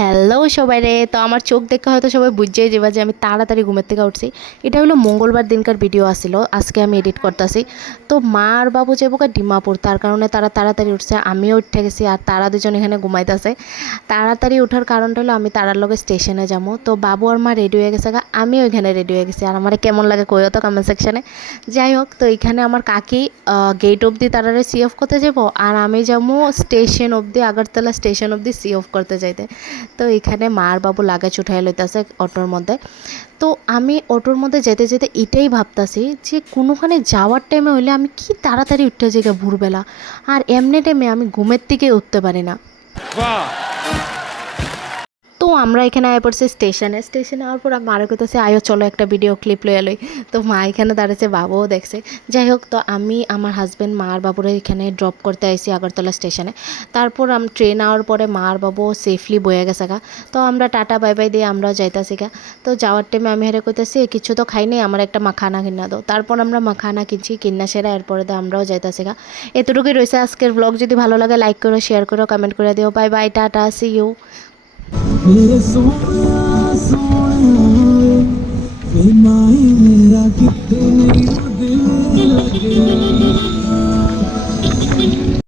Hello সবাই রে। তো আমার চোখ দেখে হয়তো সবাই বুঝেই যাবে যে আমি তাড়াতাড়ি ঘুমের থেকে উঠছি। এটা হলো মঙ্গলবার দিনকার ভিডিও আসছিল, আজকে আমি এডিট করতেছি। তো মা আর বাবু যাবো ডিমাপুর, তার কারণে তারা তাড়াতাড়ি উঠছে, আমিও উঠে গেছি আর তারা দুজন এখানে ঘুমাইতেছে। তাড়াতাড়ি ওঠার কারণটা হলো আমি তারার লগে স্টেশনে যাবো। তো বাবু আর মা রেডি হয়ে গেছে, আমিও এখানে রেডি হয়ে গেছি। আর আমার কেমন লাগে কইও তো কমেন্ট সেকশনে। যাই হোক, তো এখানে আমার কাকি গেট অবধি তারারে সি অফ করতে যাবো, আর আমি যাবো স্টেশন অবধি, আগরতলা স্টেশন অবধি সি অফ করতে যাইতে। তো এখানে মার বাবু লাগেজ উঠাই লইতেছে অটোর মধ্যে। তো আমি অটোর মধ্যে যেতে যেতে এটাই ভাবতাছি যে কোনোখানে যাওয়ার টাইমে হইলে আমি কি তাড়াতাড়ি উঠতে যাই ভোরবেলা, আর এমনি টাইমে আমি ঘুমের থেকে উঠতে পারি না। তো আমরা এখানে আয় পড়ছি স্টেশনে আওয়ার পর মারে কইতেছে আয়ো চলো একটা ভিডিও ক্লিপ লইয়া লই। তো মা এখানে দাঁড়াচ্ছে, বাবুও দেখছে। যাই হোক, তো আমি আমার হাজব্যান্ড মা আর বাবুরে এখানে ড্রপ করতে আইসি আগরতলা স্টেশনে। তারপর ট্রেন আওয়ার পরে মা আর বাবু সেফলি বয়ে গেছে গা। তো আমরা টাটা বাই বাই দিয়ে আমরা যাইতাছি গা। তো যাওয়ার টাইমে আমি হেরে কইতেছি কিছু তো খাই নাই, আমার একটা মাখানা কিনা দাও। তারপর আমরা মাখানা কিনছি, কিনা সেরা এরপরে দিয়ে আমরাও যাইতাছি গা। এতটুকুই রয়েছে আজকের ব্লগ। যদি ভালো লাগে লাইক করো, শেয়ার করো, কমেন্ট করে দিও। Bye bye, ta-ta, see you. मेरे सोना सोना